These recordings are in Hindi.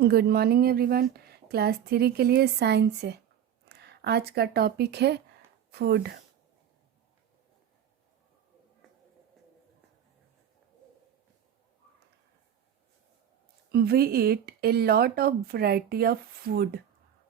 Good morning everyone. क्लास 3 के लिए साइंस है। आज का टॉपिक है food. We eat a lot of variety of food.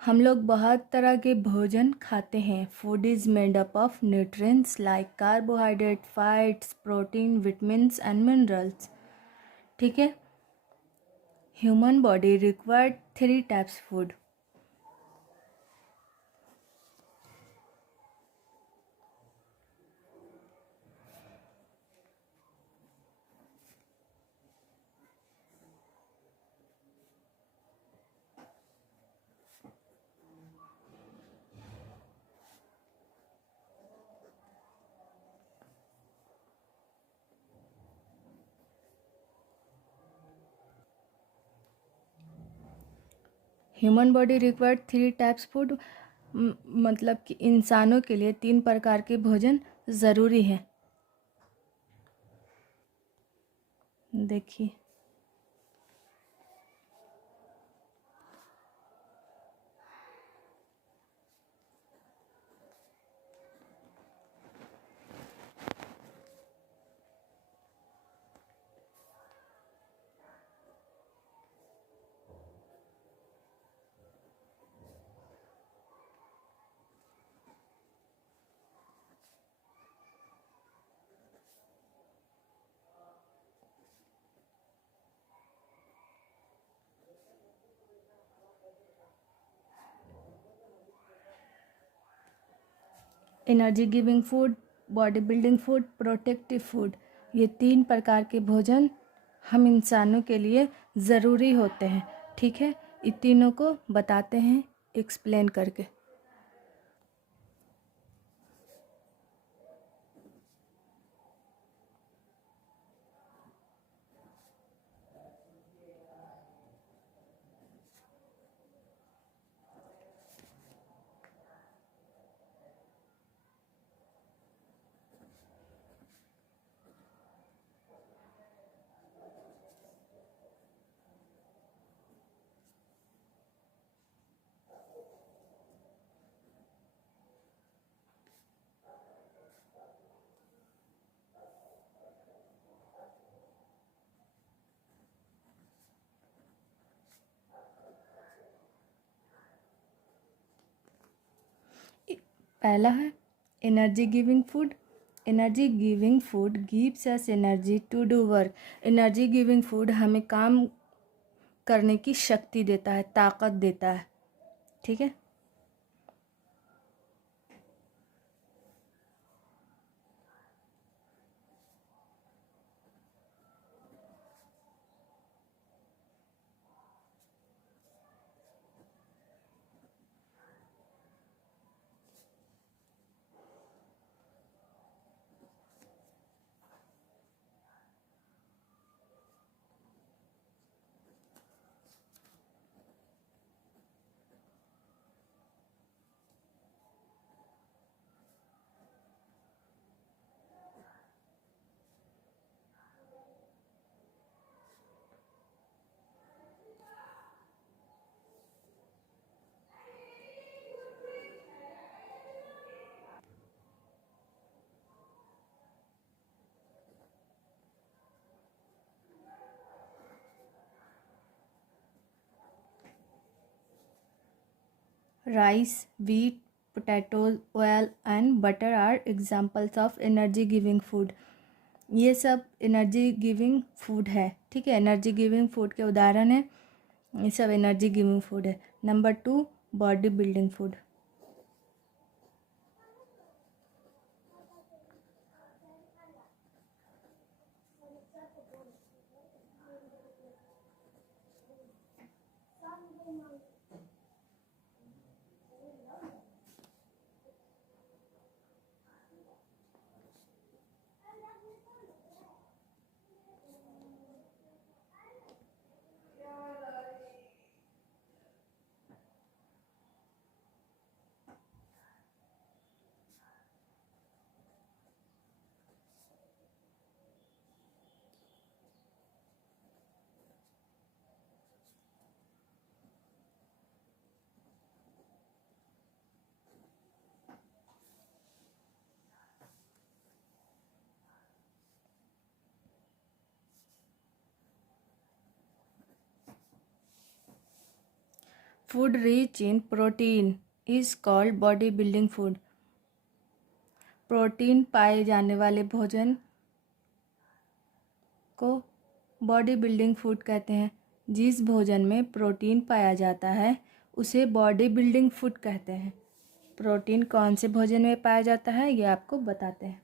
हम लोग बहुत तरह के भोजन खाते हैं। Food is made up of nutrients like carbohydrate, fats, protein, vitamins and minerals. ठीक है। Human body required 3 types food. Human body required 3 types food, मतलब कि इंसानों के लिए 3 प्रकार के भोजन ज़रूरी है। देखिए, energy giving food, body building food, protective food, ये 3 प्रकार के भोजन हम इंसानों के लिए ज़रूरी होते हैं। ठीक है, इन तीनों को बताते हैं एक्सप्लेन करके। पहला है energy giving food. Energy giving food gives us energy to do work. Energy giving food हमें काम करने की शक्ति देता है, ताकत देता है। ठीक है। Rice, wheat, potatoes, oil and butter are examples of energy giving food. ये सब एनर्जी गिविंग फूड है। ठीक है, एनर्जी गिविंग फूड के उदाहरण है। ये सब एनर्जी गिविंग फूड है। Number 2, body building food. Food rich in protein is called body building food. Protein पाए जाने वाले भोजन को बॉडी बिल्डिंग फूड कहते हैं। जिस भोजन में प्रोटीन पाया जाता है उसे बॉडी बिल्डिंग फूड कहते हैं। प्रोटीन कौन से भोजन में पाया जाता है ये आपको बताते हैं।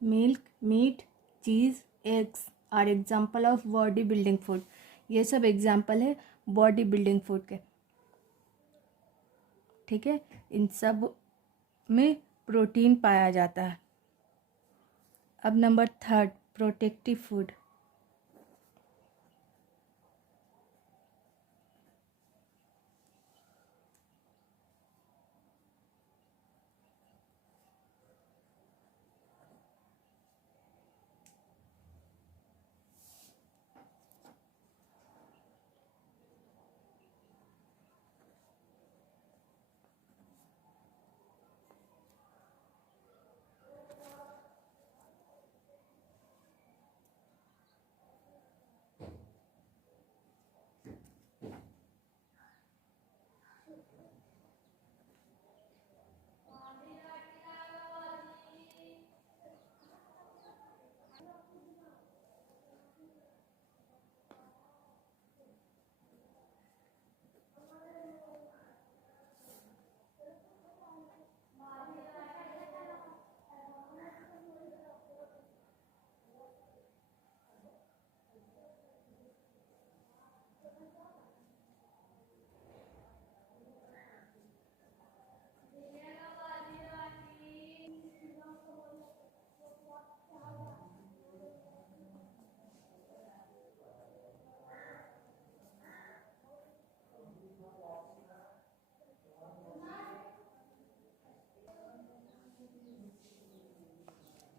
Milk, meat, cheese, eggs are example of body building food. ये सब एग्जाम्पल है बॉडी बिल्डिंग फूड के। ठीक है, इन सब में प्रोटीन पाया जाता है। अब number 3, protective food.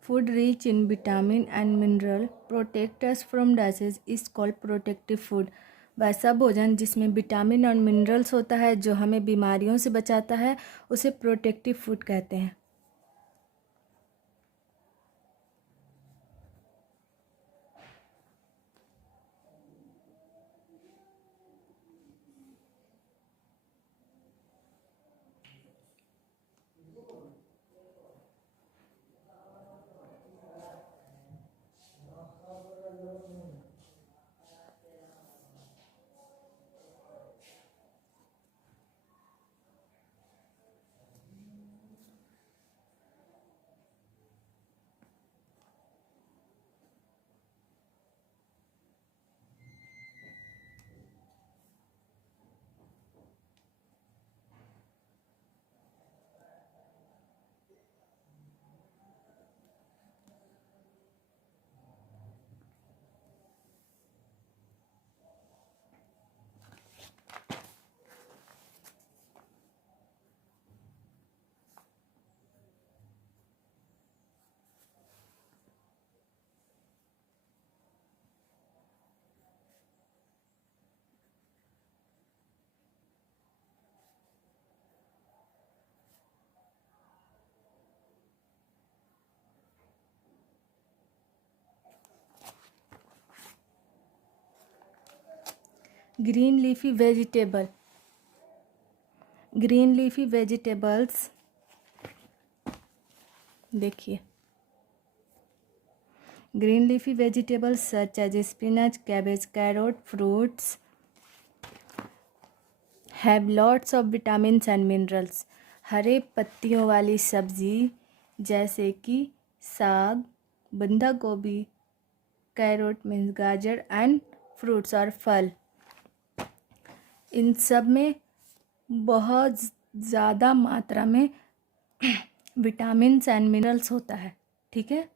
Food rich in vitamin and mineral protect us from disease is called protective food. वैसा भोजन जिसमें विटामिन और मिनरल्स होता है जो हमें बीमारियों से बचाता है उसे प्रोटेक्टिव फूड कहते हैं। Green leafy vegetable. Green leafy vegetables देखिए, green leafy vegetables such as spinach, cabbage, carrot, fruits have lots of vitamins and minerals. हरे पत्तियों वाली सब्जी जैसे कि साग, बंधा गोभी, कैरोट मीन्स गाजर एंड फ्रूट्स और फल, इन सब में बहुत ज़्यादा मात्रा में विटामिन्स एंड मिनरल्स होता है। ठीक है,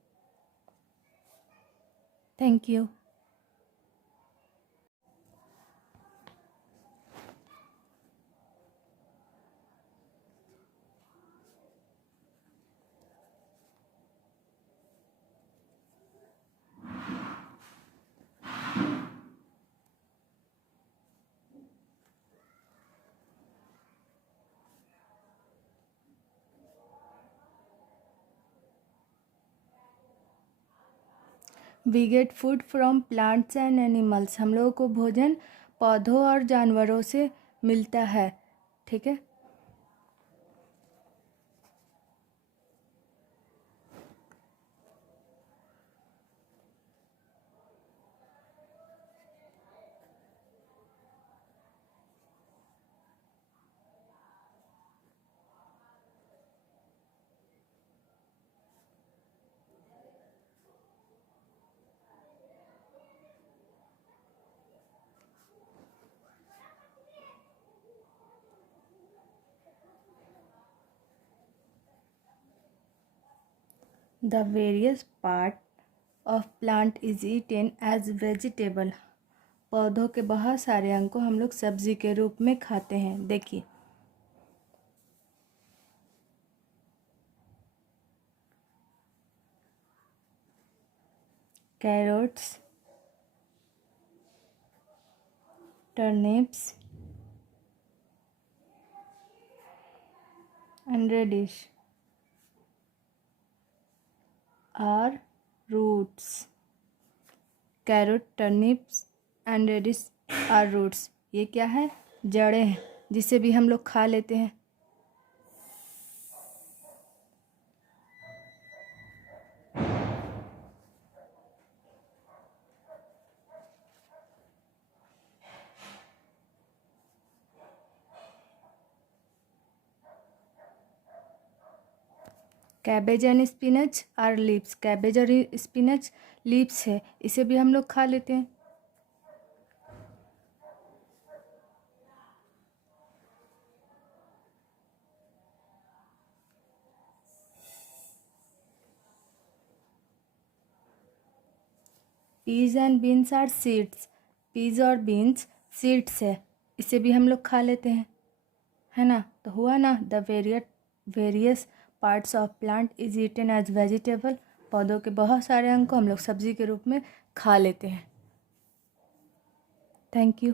thank you. We get food from plants and animals, हम लोगों को भोजन पौधों और जानवरों से मिलता है। ठीक है, the various part of plant is eaten as vegetable, पौधों के बहुत सारे अंग को हम लोग सब्जी के रूप में खाते हैं। देखिए, carrots, turnips and radish are roots. Carrot, turnips and radish are roots, ये क्या है? जड़ें हैं, जिसे भी हम लोग खा लेते हैं। Cabbage and spinach are leaves, cabbage और स्पिनच लीव्स है, इसे भी हम लोग खा लेते हैं। Peas and beans are seeds, peas और बीन्स सीड्स है, इसे भी हम लोग खा लेते हैं, है ना। तो हुआ ना, the various parts of plant is eaten as vegetable, पौधों के बहुत सारे अंग को हम लोग सब्जी के रूप में खा लेते हैं। Thank you.